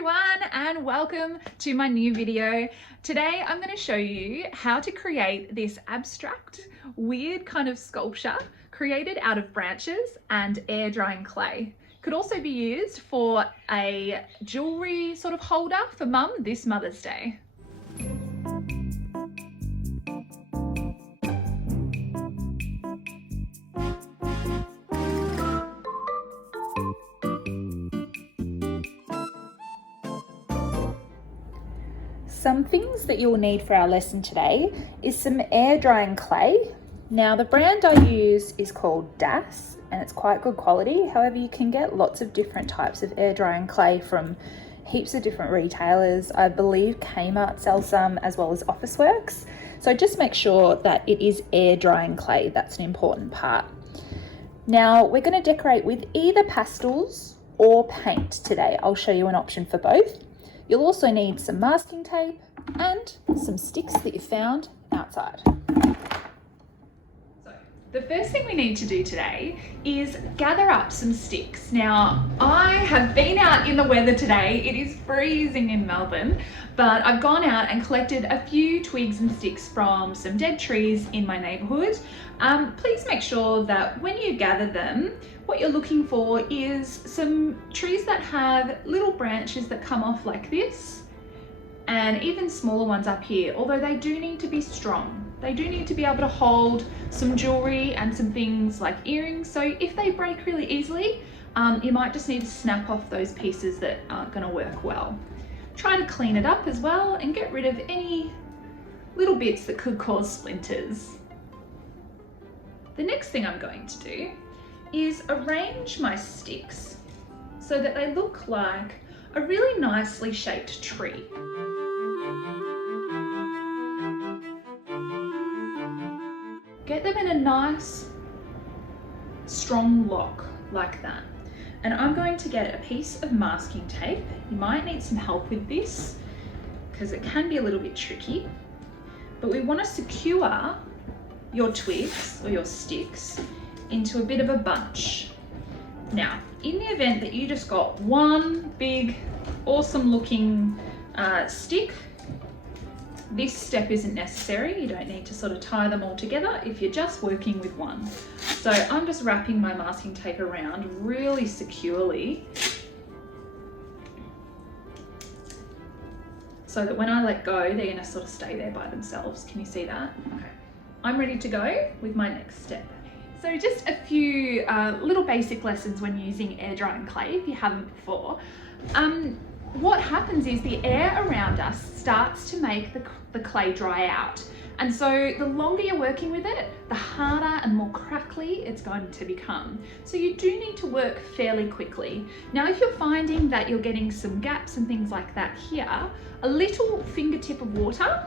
everyone and welcome to my new video. Today I'm going to show you how to create this abstract, weird kind of sculpture created out of branches and air drying clay. Could also be used for a jewellery sort of holder for mum this Mother's Day. Some things that you'll need for our lesson today is some air drying clay. Now the brand I use is called Das and it's quite good quality. However, you can get lots of different types of air drying clay from heaps of different retailers. I believe Kmart sells some as well as Officeworks. So just make sure that it is air drying clay. That's an important part. Now we're going to decorate with either pastels or paint today. I'll show you an option for both. You'll also need some masking tape and some sticks that you found outside. So the first thing we need to do today is gather up some sticks. Now I have been out in the weather today. It is freezing in Melbourne, but I've gone out and collected a few twigs and sticks from some dead trees in my neighbourhood. Please make sure that when you gather them, what you're looking for is some trees that have little branches that come off like this, and even smaller ones up here, although they do need to be strong. They do need to be able to hold some jewellery and some things like earrings, so if they break really easily, you might just need to snap off those pieces that aren't going to work well. Try to clean it up as well and get rid of any little bits that could cause splinters. The next thing I'm going to do is arrange my sticks so that they look like a really nicely shaped tree. Get them in a nice strong lock like that. And I'm going to get a piece of masking tape. You might need some help with this because it can be a little bit tricky, but we want to secure your twigs or your sticks into a bit of a bunch. Now, in the event that you just got one big, awesome looking stick, this step isn't necessary. You don't need to sort of tie them all together if you're just working with one. So I'm just wrapping my masking tape around really securely so that when I let go, they're gonna sort of stay there by themselves. Can you see that? Okay. I'm ready to go with my next step. So just a few little basic lessons when using air drying clay if you haven't before. What happens is the air around us starts to make the clay dry out. And so the longer you're working with it, the harder and more crackly it's going to become. So you do need to work fairly quickly. Now, if you're finding that you're getting some gaps and things like that here, a little fingertip of water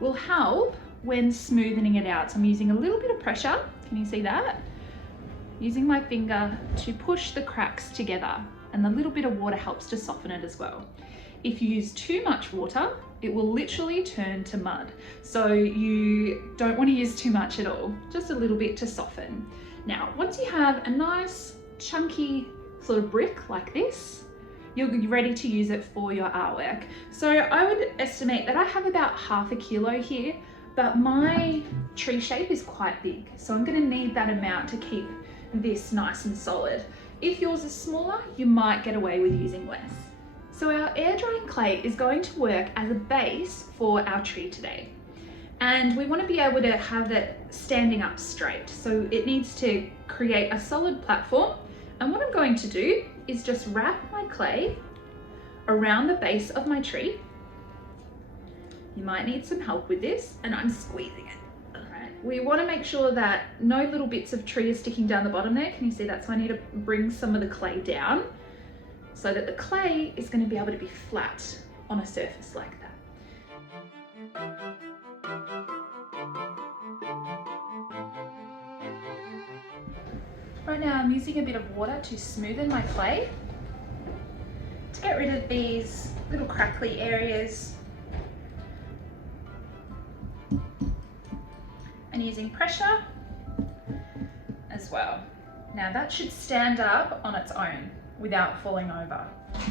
will help when smoothing it out. So I'm using a little bit of pressure. Can you see that? Using my finger to push the cracks together, and the little bit of water helps to soften it as well. If you use too much water, it will literally turn to mud. So you don't want to use too much at all, just a little bit to soften. Now, once you have a nice chunky sort of brick like this, you're ready to use it for your artwork. So I would estimate that I have about ½ a kilo here, but my tree shape is quite big. So I'm gonna need that amount to keep this nice and solid. If yours is smaller, you might get away with using less. So our air drying clay is going to work as a base for our tree today. And we want to be able to have it standing up straight. So it needs to create a solid platform. And what I'm going to do is just wrap my clay around the base of my tree. You might need some help with this, and I'm squeezing it. We want to make sure that no little bits of tree are sticking down the bottom there. Can you see that? So I need to bring some of the clay down so that the clay is going to be able to be flat on a surface like that. Right now I'm using a bit of water to smoothen my clay to get rid of these little crackly areas, and using pressure as well. Now that should stand up on its own without falling over.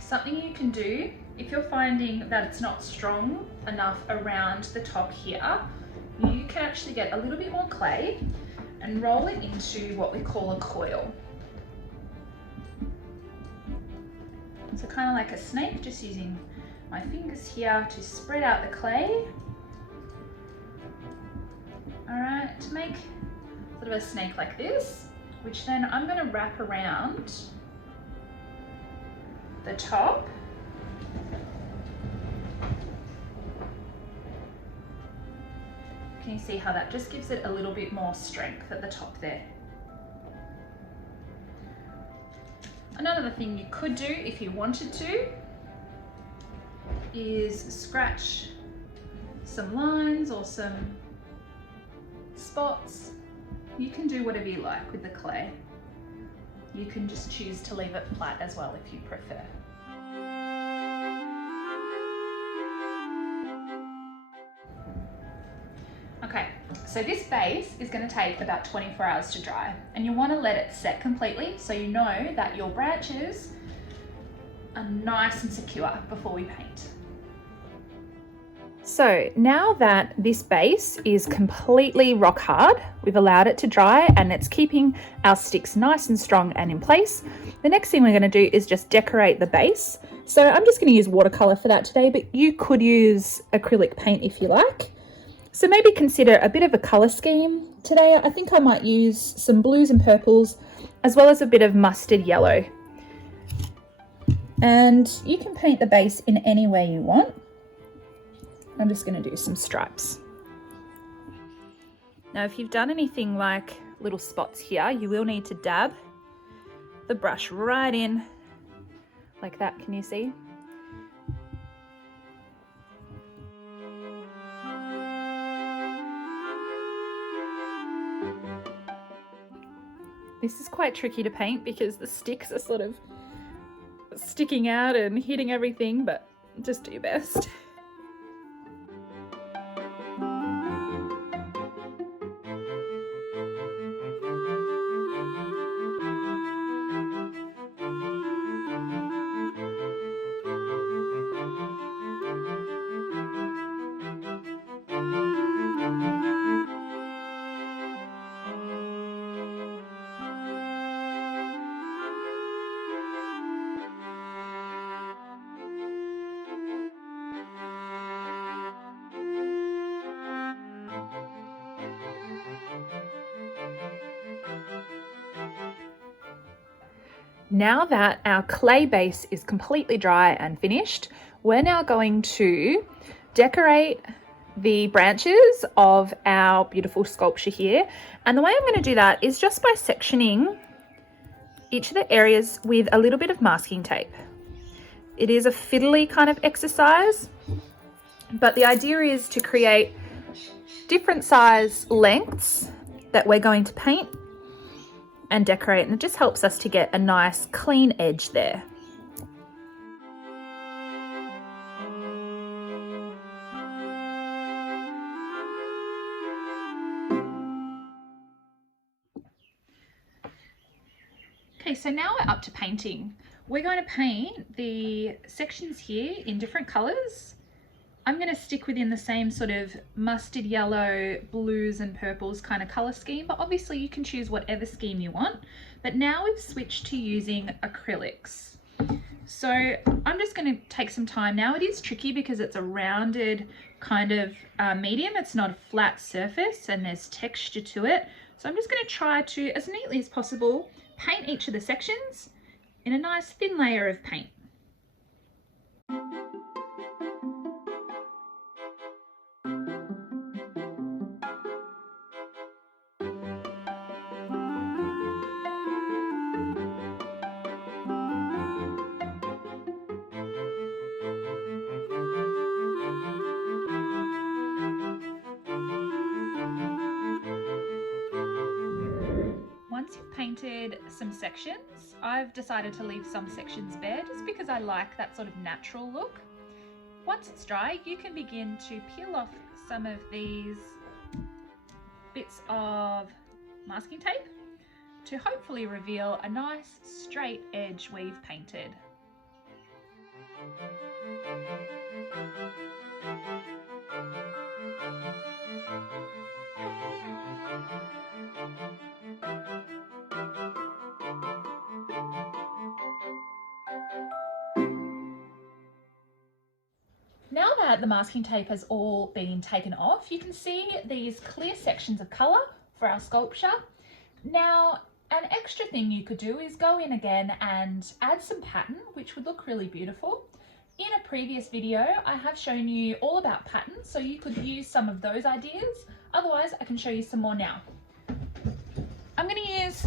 Something you can do if you're finding that it's not strong enough around the top here, you can actually get a little bit more clay and roll it into what we call a coil. So kind of like a snake, just using my fingers here to spread out the clay. All right, to make sort of a snake like this, which then I'm going to wrap around the top. Can you see how that just gives it a little bit more strength at the top there? Another thing you could do if you wanted to is scratch some lines or some spots. You can do whatever you like with the clay. You can just choose to leave it flat as well if you prefer. Okay, so this base is going to take about 24 hours to dry, and you want to let it set completely so you know that your branches are nice and secure before we paint. So now that this base is completely rock hard, we've allowed it to dry and it's keeping our sticks nice and strong and in place. The next thing we're going to do is just decorate the base. So I'm just going to use watercolour for that today, but you could use acrylic paint if you like. So maybe consider a bit of a colour scheme. Today I think I might use some blues and purples as well as a bit of mustard yellow. And you can paint the base in any way you want. I'm just going to do some stripes. Now if you've done anything like little spots here, you will need to dab the brush right in like that. Can you see? This is quite tricky to paint because the sticks are sort of sticking out and hitting everything, but just do your best. Now that our clay base is completely dry and finished, we're now going to decorate the branches of our beautiful sculpture here. And the way I'm going to do that is just by sectioning each of the areas with a little bit of masking tape. It is a fiddly kind of exercise, but the idea is to create different size lengths that we're going to paint and decorate, and it just helps us to get a nice clean edge there. Okay, so now we're up to painting. We're going to paint the sections here in different colours. I'm going to stick within the same sort of mustard yellow, blues and purples kind of colour scheme, but obviously you can choose whatever scheme you want. But now we've switched to using acrylics. So I'm just going to take some time. Now it is tricky because it's a rounded kind of medium. It's not a flat surface and there's texture to it. So I'm just going to try to, as neatly as possible, paint each of the sections in a nice thin layer of paint. Once you've painted some sections, I've decided to leave some sections bare just because I like that sort of natural look. Once it's dry, you can begin to peel off some of these bits of masking tape to hopefully reveal a nice straight edge we've painted. Now that the masking tape has all been taken off, you can see these clear sections of colour for our sculpture. Now, an extra thing you could do is go in again and add some pattern, which would look really beautiful. In a previous video, I have shown you all about patterns, so you could use some of those ideas. Otherwise, I can show you some more now. I'm going to use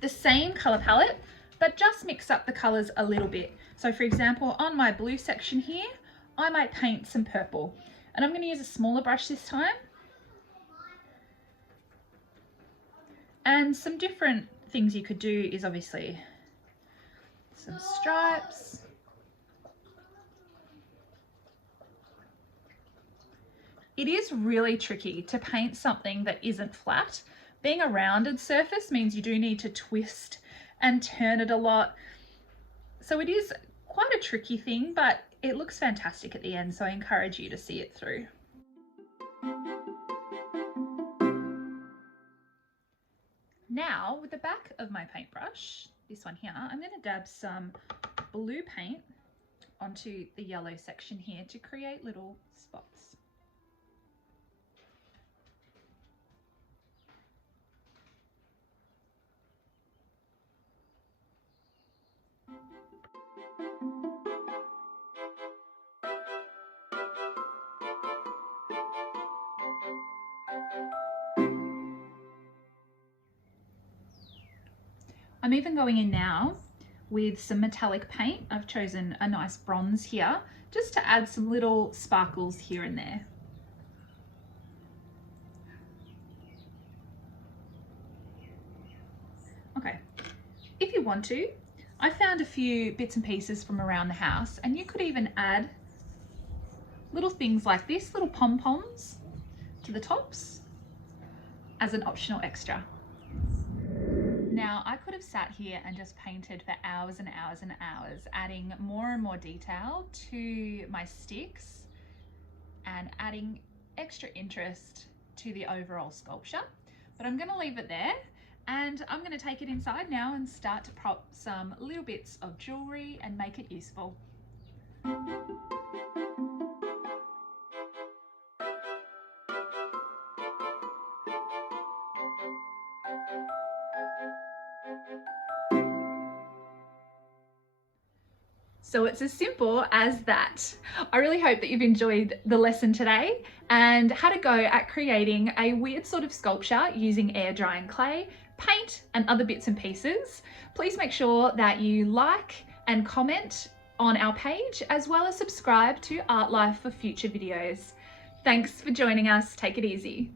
the same colour palette, but just mix up the colours a little bit. So for example, on my blue section here, I might paint some purple, and I'm going to use a smaller brush this time. And some different things you could do is obviously some stripes. It is really tricky to paint something that isn't flat. Being a rounded surface means you do need to twist and turn it a lot. So it is quite a tricky thing, but it looks fantastic at the end, so I encourage you to see it through. Now, with the back of my paintbrush, this one here, I'm going to dab some blue paint onto the yellow section here to create little spots. I'm even going in now with some metallic paint. I've chosen a nice bronze here, just to add some little sparkles here and there. Okay, if you want to, I found a few bits and pieces from around the house, and you could even add little things like this, little pom-poms to the tops as an optional extra. Now, I could have sat here and just painted for hours and hours and hours, adding more and more detail to my sticks and adding extra interest to the overall sculpture, but I'm going to leave it there, and I'm going to take it inside now and start to prop some little bits of jewellery and make it useful. So it's as simple as that. I really hope that you've enjoyed the lesson today and had a go at creating a weird sort of sculpture using air drying clay, paint and other bits and pieces. Please make sure that you like and comment on our page, as well as subscribe to Artlife for future videos. Thanks for joining us. Take it easy.